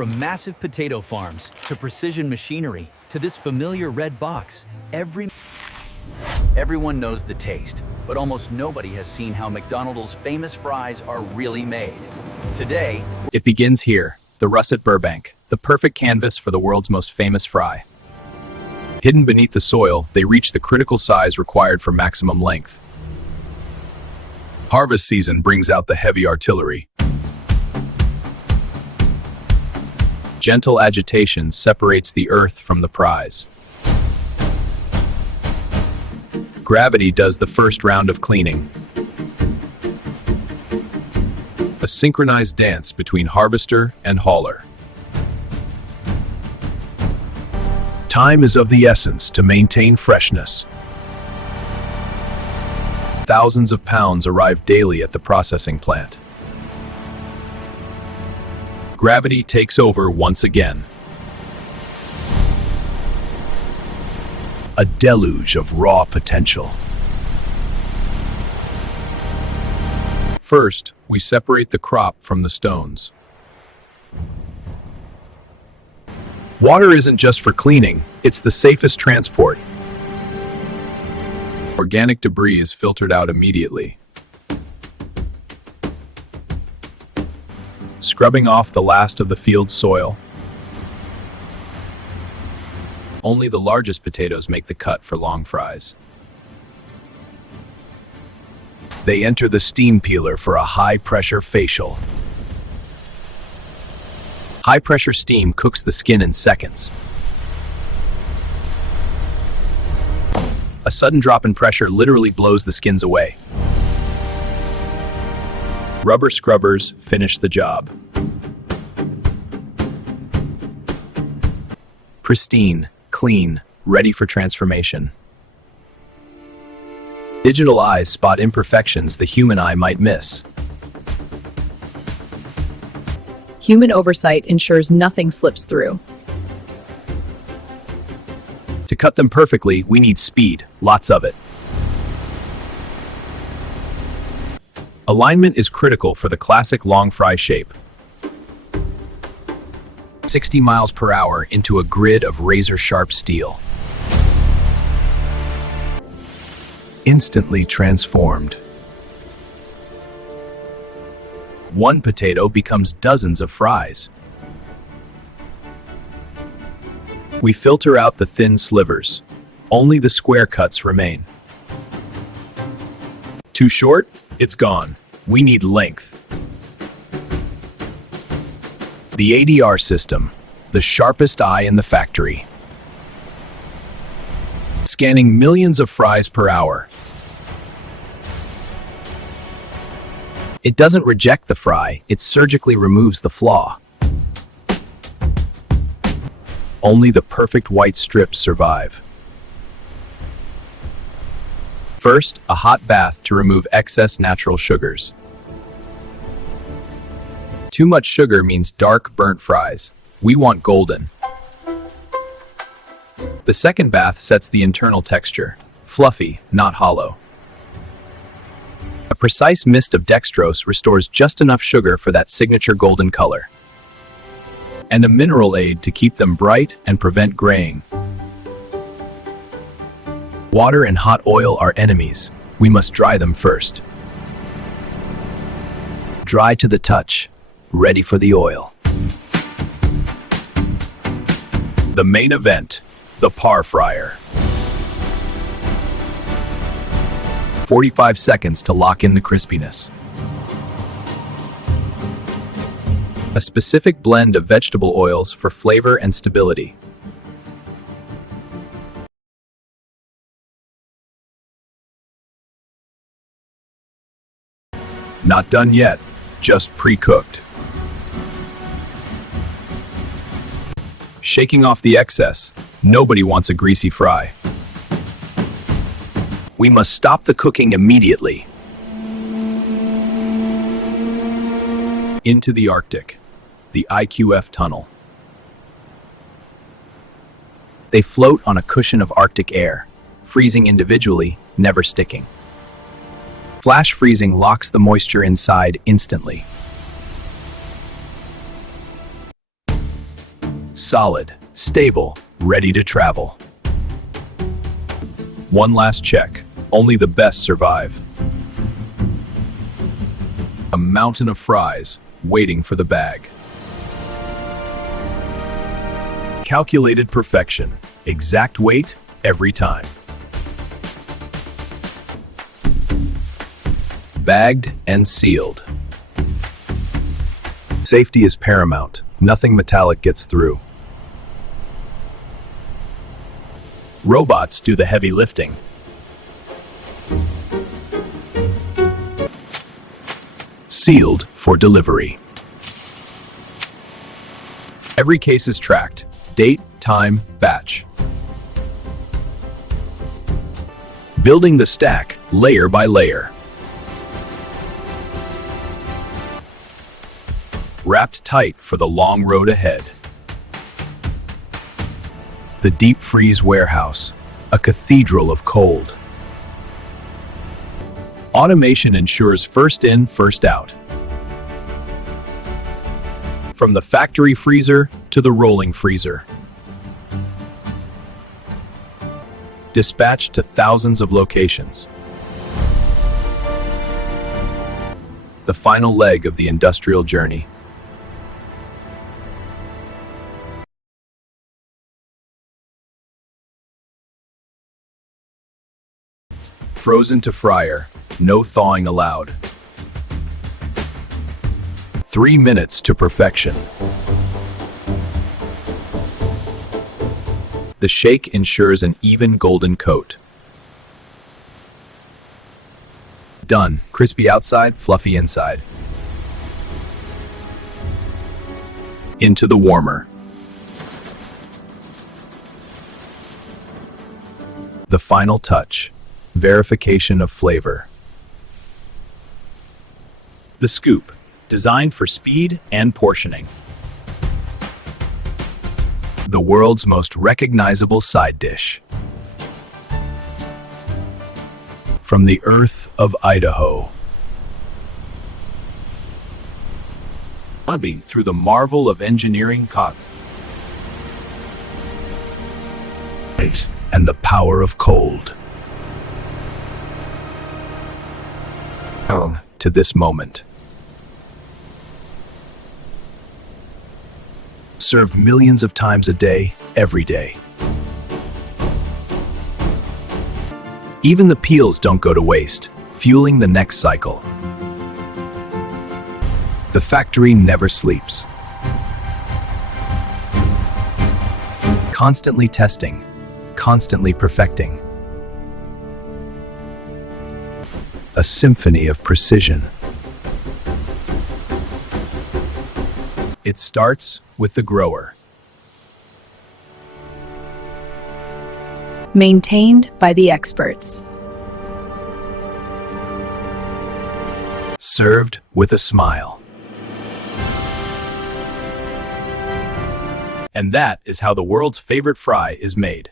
From massive potato farms to precision machinery to this familiar red box, everyone knows the taste, but almost nobody has seen how McDonald's famous fries are really made. Today, It begins here, the Russet Burbank, the perfect canvas for the world's most famous fry. Hidden beneath the soil, they reach the critical size required for maximum length. Harvest season brings out the heavy artillery. Gentle agitation separates the earth from the prize. Gravity does the first round of cleaning. A synchronized dance between harvester and hauler. Time is of the essence to maintain freshness. Thousands of pounds arrive daily at the processing plant. Gravity takes over once again. A deluge of raw potential. First, we separate the crop from the stones. Water isn't just for cleaning, it's the safest transport. Organic debris is filtered out immediately. Scrubbing off the last of the field's soil. Only the largest potatoes make the cut for long fries. They enter the steam peeler for a high-pressure facial. High-pressure steam cooks the skin in seconds. A sudden drop in pressure literally blows the skins away. Rubber scrubbers finish the job. Pristine, clean, ready for transformation. Digital eyes spot imperfections the human eye might miss. Human oversight ensures nothing slips through. To cut them perfectly, we need speed, lots of it. Alignment is critical for the classic long fry shape. 60 miles per hour into a grid of razor-sharp steel. Instantly transformed. One potato becomes dozens of fries. We filter out the thin slivers. Only the square cuts remain. Too short? It's gone. We need length. The ADR system, the sharpest eye in the factory. Scanning millions of fries per hour. It doesn't reject the fry, it surgically removes the flaw. Only the perfect white strips survive. First, a hot bath to remove excess natural sugars. Too much sugar means dark, burnt fries. We want golden. The second bath sets the internal texture. Fluffy, not hollow. A precise mist of dextrose restores just enough sugar for that signature golden color. And a mineral aid to keep them bright and prevent graying. Water and hot oil are enemies. We must dry them first. Dry to the touch, ready for the oil. The main event, the par fryer. 45 seconds to lock in the crispiness. A specific blend of vegetable oils for flavor and stability. Not done yet, just pre-cooked. Shaking off the excess. Nobody wants a greasy fry. We must stop the cooking immediately. Into the Arctic, the IQF tunnel. They float on a cushion of Arctic air, freezing individually, never sticking. Flash freezing locks the moisture inside instantly. Solid, stable, ready to travel. One last check. Only the best survive. A mountain of fries waiting for the bag. Calculated perfection. Exact weight every time. Bagged and sealed. Safety is paramount. Nothing metallic gets through. Robots do the heavy lifting. Sealed for delivery. Every case is tracked. Date, time, batch. Building the stack layer by layer. Wrapped tight for the long road ahead. The deep freeze warehouse, a cathedral of cold. Automation ensures first in, first out. From the factory freezer to the rolling freezer. Dispatched to thousands of locations. The final leg of the industrial journey. Frozen to fryer, no thawing allowed. 3 minutes to perfection. The shake ensures an even golden coat. Done. Crispy outside, fluffy inside. Into the warmer. The final touch. Verification of flavor. The scoop, designed for speed and portioning. The world's most recognizable side dish. From the earth of Idaho. Through the marvel of engineering cotton. And the power of cold. To this moment. Served millions of times a day, every day. Even the peels don't go to waste, fueling the next cycle. The factory never sleeps. Constantly testing, constantly perfecting. A symphony of precision. It starts with the grower. Maintained by the experts. Served with a smile. And that is how the world's favorite fry is made.